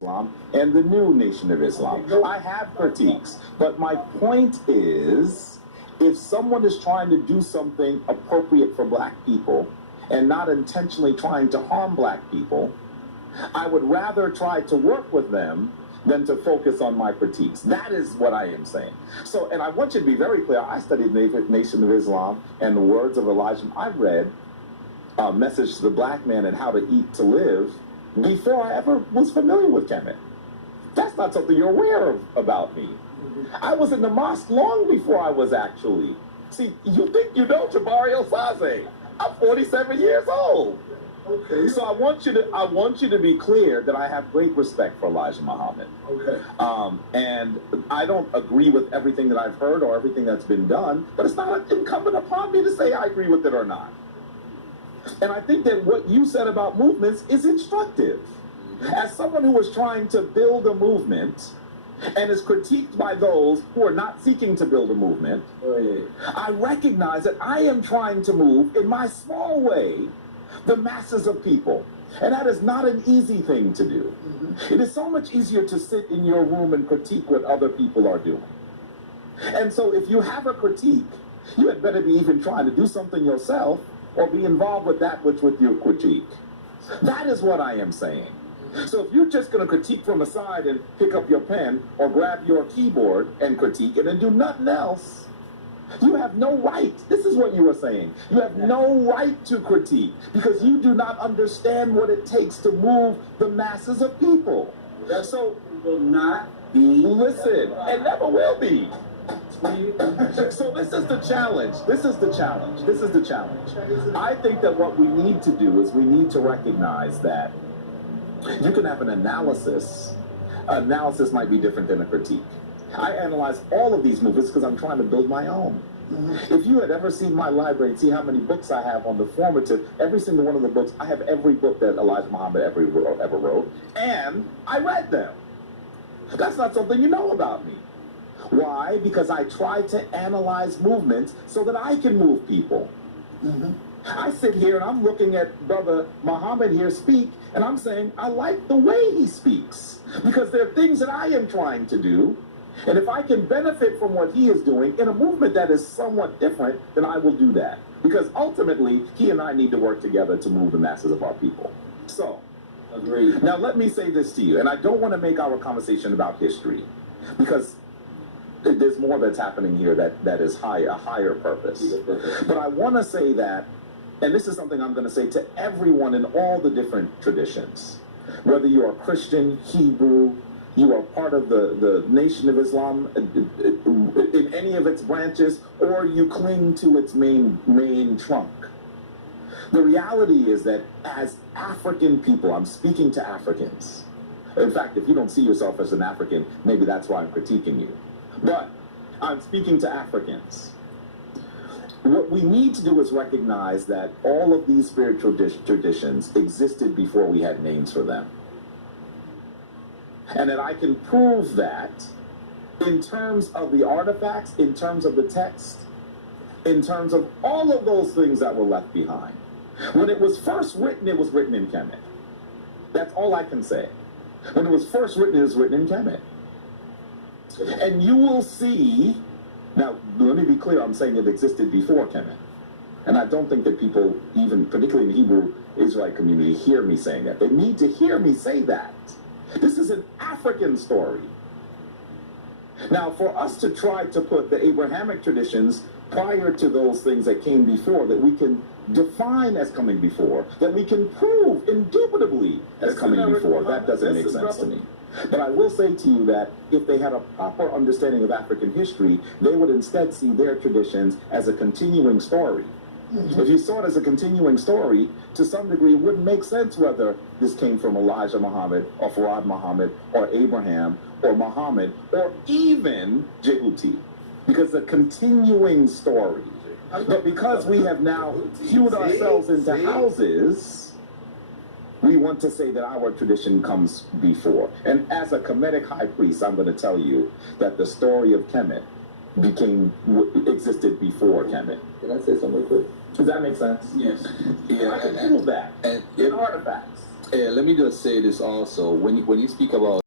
Islam and the new Nation of Islam. I have critiques, but my point is, if someone is trying to do something appropriate for black people and not intentionally trying to harm black people, I would rather try to work with them than to focus on my critiques. That is what I am saying. So, and I want you to be very clear, I studied Nation of Islam and the words of Elijah. I read a Message to the Black Man and How to Eat to Live before I ever was familiar with Kemet. That's not something you're aware of about me. I was in the mosque long before I was actually. See, you think you know Jabari El-Saze. I'm 47 years old. Okay. So I want you to be clear that I have great respect for Elijah Muhammad. Okay. And I don't agree with everything that I've heard or everything that's been done, but it's not incumbent upon me to say I agree with it or not. And I think that what you said about movements is instructive. As someone who was trying to build a movement and is critiqued by those who are not seeking to build a movement, I recognize that I am trying to move in my small way the masses of people. And that is not an easy thing to do. It is so much easier to sit in your room and critique what other people are doing. And so if you have a critique, you had better be even trying to do something yourself or be involved with that which with your critique. That is what I am saying. So if you're just going to critique from a side and pick up your pen or grab your keyboard and critique and then do nothing else, you have no right. This is what you were saying. You have no right to critique because you do not understand what it takes to move the masses of people. So will not be. Listen, and never will be. So this is the challenge. This is the challenge. This is the challenge. I think that what we need to do is we need to recognize that you can have an analysis. Analysis might be different than a critique. I analyze all of these movements because I'm trying to build my own. If you had ever seen my library and see how many books I have on the formative, every single one of the books, I have every book that Elijah Muhammad ever wrote, and I read them. That's not something you know about me. Why? Because I try to analyze movements so that I can move people. I sit here and I'm looking at Brother Muhammad here speak, and I'm saying, I like the way he speaks. Because there are things that I am trying to do, and if I can benefit from what he is doing in a movement that is somewhat different, then I will do that. Because ultimately, he and I need to work together to move the masses of our people. So, agreed. Now let me say this to you, and I don't want to make our conversation about history, because there's more that's happening here that is a higher purpose. But I want to say that, and this is something I'm going to say to everyone in all the different traditions, whether you're a Christian, Hebrew, you are part of the Nation of Islam in any of its branches, or you cling to its main trunk. The reality is that as African people, I'm speaking to Africans. In fact, if you don't see yourself as an African, maybe that's why I'm critiquing you. But I'm speaking to Africans. What we need to do is recognize that all of these spiritual traditions existed before we had names for them. And that I can prove that in terms of the artifacts, in terms of the text, in terms of all of those things that were left behind. When it was first written, it was written in Kemet. That's all I can say. When it was first written, it was written in Kemet. And you will see, now let me be clear, I'm saying it existed before Kemet. And I don't think that people, even particularly in the Hebrew Israelite community, hear me saying that. They need to hear me say that. This is an African story. Now, for us to try to put the Abrahamic traditions prior to those things that came before, that we can define as coming before, that we can prove indubitably as coming before, that doesn't make sense to me. But I will say to you that if they had a proper understanding of African history, they would instead see their traditions as a continuing story. If you saw it as a continuing story, to some degree, it wouldn't make sense whether this came from Elijah Muhammad or Farad Muhammad or Abraham or Muhammad or even Jehuti, because it's a continuing story. But because we have now hewed ourselves into houses, we want to say that our tradition comes before. And as a Kemetic high priest, I'm going to tell you that the story of Kemet existed before Kemet. Can I say something quick? Does that make sense? Yes. Yeah, I can prove that in artifacts. Let me just say this also. When you speak about